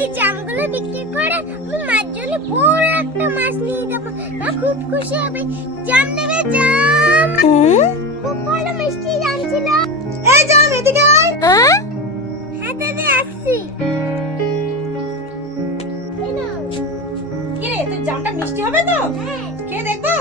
এই জামগুলো বিক্রি করে আমি মার জন্য বড় একটা মাছ নিয়ে যাবো। মা খুব খুশি হবে। জাম নেবে জাম? খুব ভালো মিষ্টি জাম ছিল। এই জাম এদিকে আয়। হ্যাঁ দাদি আসছি। কি রে, তুই জামটা মিষ্টি হবে তো? হ্যাঁ খেয়ে দেখবো।